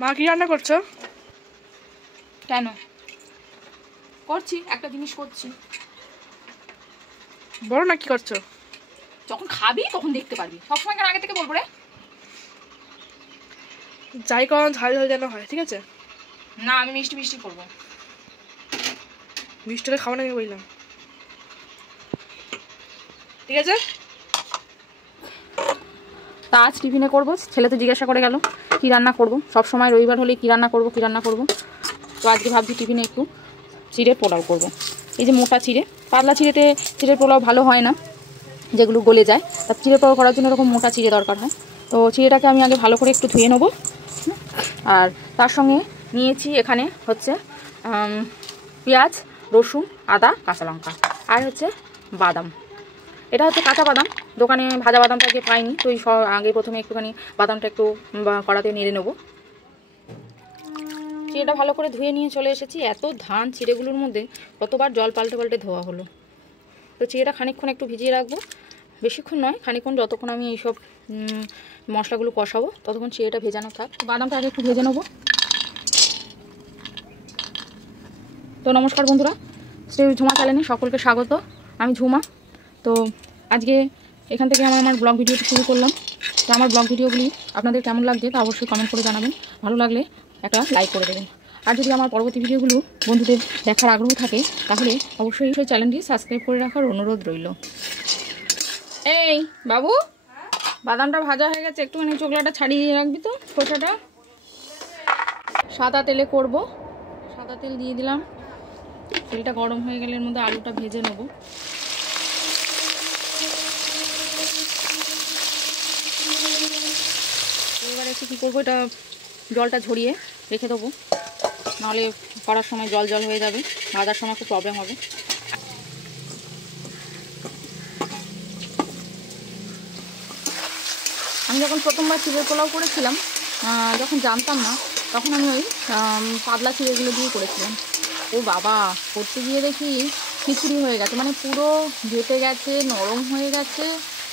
মা কি রান্না করছো? কেন করছি? একটা জিনিস করছি। বলো না কি করছো। যখন খাবি তখন দেখতে পারবি, সবসময় কেন আগে থেকে বলবো রে? যাই করো ঝাল ঝাল যেন হয়, ঠিক আছে? না, আমি মিষ্টি মিষ্টি করবো। মিষ্টি হলে খাবো না, আমি বললাম। ঠিক আছে। তা আজ টিফিনে করবো, ছেলে তো জিজ্ঞাসা করে গেল কী রান্না করবো। সব সময় রবিবার হলে কী রান্না করবো কী রান্না করবো। তো আজকে ভাবছি টিফিনে একটু চিড়ে পোলাও করবো। এই যে মোটা চিড়ে, পাতলা চিড়েতে চিড়ের পোলাও ভালো হয় না, যেগুলো গলে যায়। তার চিড়ে পোলাও করার জন্য এরকম মোটা চিড়ে দরকার হয়। তো চিড়েটাকে আমি আগে ভালো করে একটু ধুয়ে নেবো। আর তার সঙ্গে নিয়েছি এখানে হচ্ছে পেঁয়াজ, রসুন, আদা, কাঁচা লঙ্কা, আর হচ্ছে বাদাম। এটা হচ্ছে কাঁচা বাদাম, দোকানে ভাজা বাদামটা আগে পাইনি, তো এই আগে প্রথমে একটুখানি বাদামটা একটু কড়াতে নেড়ে নেবো। চিড়েটা ভালো করে ধুয়ে নিয়ে চলে এসেছি। এত ধান চিড়েগুলোর মধ্যে কতবার জল পাল্টে পাল্টে ধোয়া হলো। তো চিড়েটা খানিকক্ষণ একটু ভিজিয়ে রাখবো, বেশিক্ষণ নয়, খানিকক্ষণ, যতক্ষণ আমি এইসব মশলাগুলো কষাবো ততক্ষণ চিড়েটা ভেজানো থাক। বাদামটা আগে একটু ভেজে নেবো। তো নমস্কার বন্ধুরা, শ্রী ঝুমা চ্যানেলে সকলকে স্বাগত। আমি ঝুমা। তো আজকে এখান থেকে আমার ব্লগ ভিডিওটি শুরু করলাম। তো আমার ব্লগ ভিডিওগুলি আপনাদের কেমন লাগছে তা অবশ্যই কমেন্ট করে জানাবেন। ভালো লাগলে একটা লাইক করে দেবেন। আর যদি আমার পরবর্তী ভিডিওগুলো বন্ধুদের দেখার আগ্রহ থাকে তাহলে অবশ্যই চ্যানেলটি সাবস্ক্রাইব করে রাখার অনুরোধ রইল। এই বাবু, বাদামটা ভাজা হয়ে গেছে, একটুখানি চোখলাটা ছাড়িয়ে রাখবি তো, খোসাটা। সাদা তেলে করব, সাদা তেল দিয়ে দিলাম। তেলটা গরম হয়ে গেলে এর মধ্যে আলুটা ভেজে নেব। এবার একটু কী করবো, এটা জলটা ঝরিয়ে রেখে দেবো, নাহলে করার সময় জল জল হয়ে যাবে, ভাজার সময় খুব প্রবলেম হবে। আমি যখন প্রথমবার চিড়ের পোলাও করেছিলাম, যখন জানতাম না, তখন আমি ওই পাতলা চিড়েগুলো দিয়ে করেছিলাম। ও বাবা, করতে গিয়ে দেখি খিচুড়ি হয়ে গেছে, মানে পুরো ঘেটে গেছে, নরম হয়ে গেছে,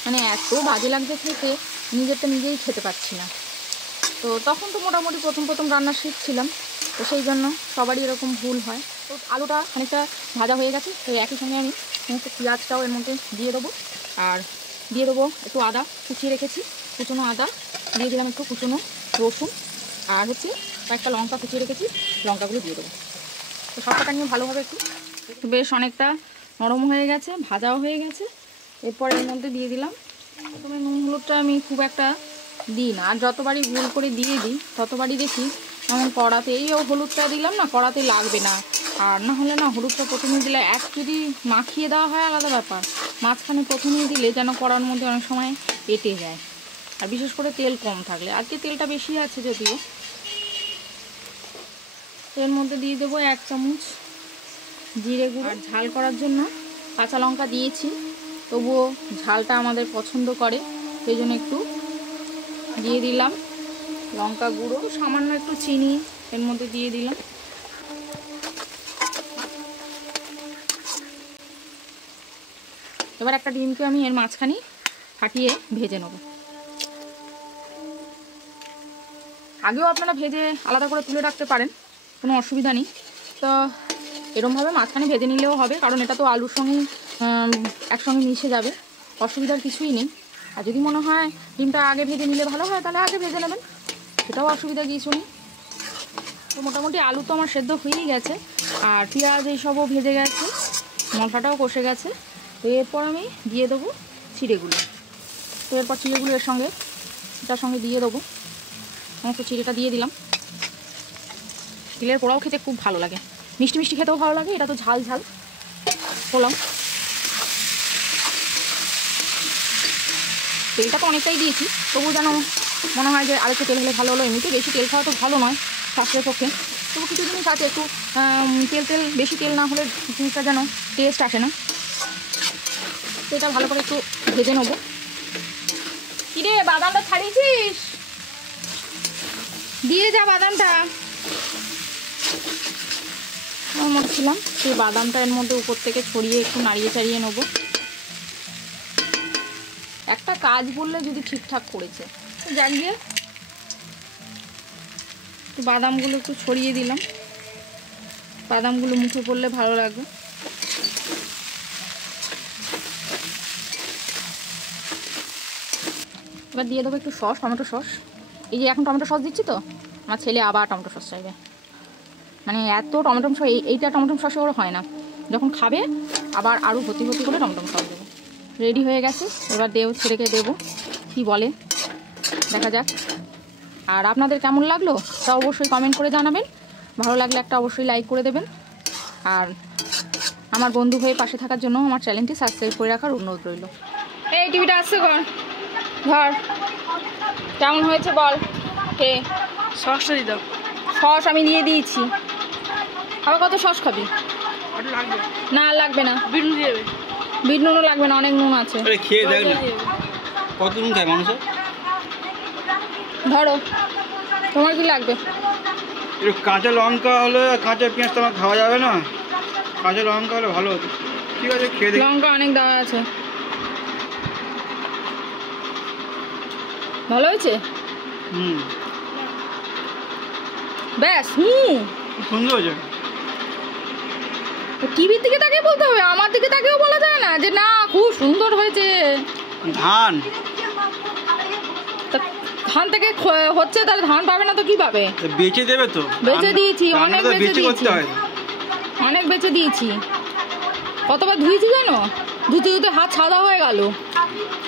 মানে এত বাজে লাগছে খেতে, নিজেরটা নিজেই খেতে পাচ্ছি না। তো তখন তো মোটামুটি প্রথম প্রথম রান্না শিখছিলাম, তো সেই জন্য সবারই এরকম ভুল হয়। তো আলুটা খানিকটা ভাজা হয়ে গেছে, তো একই সঙ্গে আমি সমস্ত পেঁয়াজটাও এর মধ্যে দিয়ে দেবো। আর দিয়ে দেবো একটু আদা কুচিয়ে রেখেছি, কুচনো আদা দিয়ে দিলাম, একটু কুচনো রসুন, আর হচ্ছে কয়েকটা লঙ্কা কুচিয়ে রেখেছি, লঙ্কাগুলো দিয়ে দেবো। তো সবটা নিয়ে ভালোভাবে একটু বেশ অনেকটা নরম হয়ে গেছে, ভাজাও হয়ে গেছে। এরপর এর মধ্যে দিয়ে দিলাম, প্রথমে নুন হলুদটা আমি খুব একটা দিই না, আর যতবারই ভুল করে দিয়ে দিই ততবারই দেখি এমন কড়াতে, এই হলুদটা দিলাম না, কড়াতে লাগবে না। আর না হলে না, হলুদটা প্রথমে দিলে যদি মাখিয়ে দেওয়া হয় আলাদা ব্যাপার, মাঝখানে প্রথমেই দিলে যেন কড়ার মধ্যে অনেক সময় এঁটে যায়, আর বিশেষ করে তেল কম থাকলে। আজকে তেলটা বেশি আছে যদিও। এর মধ্যে দিয়ে দেবো 1 চামচ জিরে গুঁড়ো। আর ঝাল করার জন্য কাঁচা লঙ্কা দিয়েছি, তবুও ঝালটা আমাদের পছন্দ করে, সেই জন্য একটু দিয়ে দিলাম লঙ্কা গুঁড়ো। সামান্য একটু চিনি এর মধ্যে দিয়ে দিলাম। এবার একটা ডিমকে আমি এর মাঝখানে ফাটিয়ে ভেজে নেব। আগেও আপনারা ভেজে আলাদা করে তুলে রাখতে পারেন, কোনো অসুবিধা নেই। তো এরমভাবে মাঝখানে ভেজে নিলেও হবে, কারণ এটা তো আলুর সঙ্গে একসঙ্গে মিশে যাবে, অসুবিধার কিছুই নেই। আর যদি মনে হয় ডিমটা আগে ভেজে নিলে ভালো হয়, তাহলে আগে ভেজে নেবেন, সেটাও অসুবিধা কিছু নেই। তো মোটামুটি আলু তো আমার সেদ্ধ হয়েই গেছে, আর পেঁয়াজ এইসবও ভেজে গেছে, মশলাটাও কষে গেছে। তো এরপর আমি দিয়ে দেবো চিড়েগুলো। তো এরপর চিড়েগুলো এটার সঙ্গে দিয়ে দেবো, সমস্ত চিড়েটা দিয়ে দিলাম। চিড়ের পোলাও খেতে খুব ভালো লাগে, মিষ্টি মিষ্টি খেতেও ভালো লাগে, এটা তো ঝাল ঝাল পোলাও। তেলটা তো অনেকটাই দিয়েছি, তবু যেন মনে হয় যে আরেকটু তেল হলে ভালো হলো। এমনিতে বেশি তেল খাওয়া তো ভালো নয় স্বাস্থ্যের পক্ষে, তবু কিছু জিনিস আছে একটু বেশি তেল না হলে জিনিসটা যেন টেস্ট আসে না। তো এটা ভালো করে একটু ভেজে নেবো। কিরে, বাদামটা ছাড়িয়েছিস? দিয়ে যা বাদামটা। ছিলাম সেই বাদামটা এর মধ্যে উপর থেকে ছড়িয়ে একটু নাড়িয়ে চাড়িয়ে নেবো। একটা কাজ বললে যদি ঠিকঠাক করেছে, যাক গিয়ে একটু বাদামগুলো একটু ছড়িয়ে দিলাম, বাদামগুলো মুখে পড়লে ভালো লাগবে। এবার দিয়ে দেবো একটু সস, টমেটো সস। এই যে এখন টমেটো সস দিচ্ছি তো, আমার ছেলে আবার টমেটো সস চাইবে। মানে এত টমেটো সস, এইটা টমেটো সসে ওর হয় না, যখন খাবে আবার আরও ভর্তি ভর্তি করে টমেটো সস দেবো। রেডি হয়ে গেছে, এবার ছেলেকে দেবো, কি বলে দেখা যাক। আর আপনাদের কেমন লাগলো তা অবশ্যই কমেন্ট করে জানাবেন, ভালো লাগলে একটা অবশ্যই লাইক করে দেবেন। আর আমার বন্ধু হয়ে পাশে থাকার জন্য আমার চ্যানেলটি সাবস্ক্রাইব করে রাখার অনুরোধ রইল। এই টিভিটা আসছে কর ধর, কেমন হয়েছে বল। কে সসটা দিতাম। সস আমি দিয়ে দিয়েছি, আবার কত সস খাবি? ওটা লাগবে না লাগবে না, বিট নুন দিয়ে দেবে। বিট নুনও লাগবে না, অনেক নুন আছে। খেয়ে দেখ না কত নুন খায় মানুষ। ধরো তোমার কি লাগবে? একটু কাঁচা লঙ্কা হলে, কাঁচা পেঁয়াজ তো আমার খাওয়া যাবে না, কাঁচা লঙ্কা হলে ভালো হতো। ঠিক আছে খেয়ে দেখি। লঙ্কা অনেক দেওয়া আছে, ভালো হয়েছে। ব্যাস সুন্দর হয়েছে। টিভির দিকে তাকিয়ে বলতে হবে, আমার দিকে তাকিয়েও বলা যায় না যে না খুব সুন্দর হয়েছে। ধান ধান থেকে হচ্ছে, তাহলে ধান পাবে না তো কি পাবে? বেচে দেবে তো। বেচে দিয়েছি, অনেক বেচে দিয়েছি, হয় অনেক বেচে দিয়েছি। কতবার ধুয়েছি জানো, ধুতে ধুতে হাত সাদা হয়ে গেল।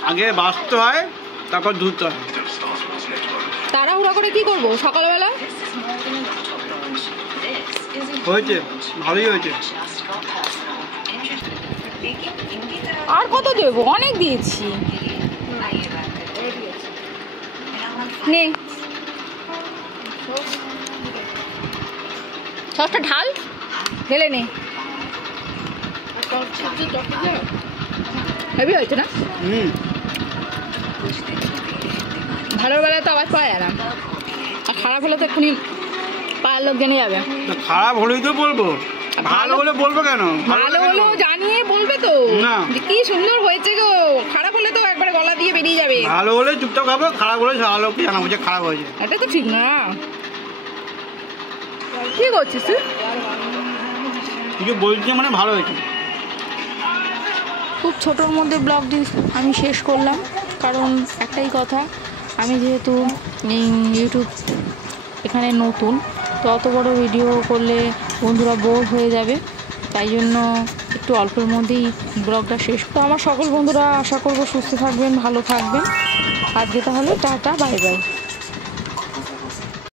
আগে বাছতে হয় তারপর ধুতে হয়। তাড়াহুড়া করে কি করবো সকালবেলা? হয়েছে, ভালোই হয়েছে। আর কত দেবো, অনেক দিয়েছি। নে সসটা ঢাল, ঢেলে নে। হেভি হয়েছে না? ভালো বেলা তো আওয়াজ পাওয়া যায় না, আর খারাপ হলে তো এক্ষুনি পাড়ার লোক জেনে যাবে। খারাপ হলেই তো বলবো, ভালো হলে বলবো কেন? ভালো হলেও জানিয়ে বলবে তো না যে কি সুন্দর হয়েছে গো। খারাপ হলে তো একবারে গলা দিয়ে বেরিয়ে যাবে। ভালো হলে চুপচাপ খাবো, খারাপ হলে ভালো জানাবো যে খারাপ হয়েছে। এটা তো ঠিক না। কি করছিস তুই? কিছু বলছি মানে ভালো হয়েছে। খুব ছোটোর মধ্যে ব্লগটি আমি শেষ করলাম, কারণ একটাই কথা, আমি যেহেতু ইউটিউব এখানে নতুন, তো অত বড় ভিডিও করলে বন্ধুরা বোর হয়ে যাবে, তাই জন্য একটু অল্পের মধ্যেই ব্লগটা শেষ। তো আমার সকল বন্ধুরা আশা করব সুস্থ থাকবেন, ভালো থাকবেন। আজকে তাহলে টাটা, বাই বাই।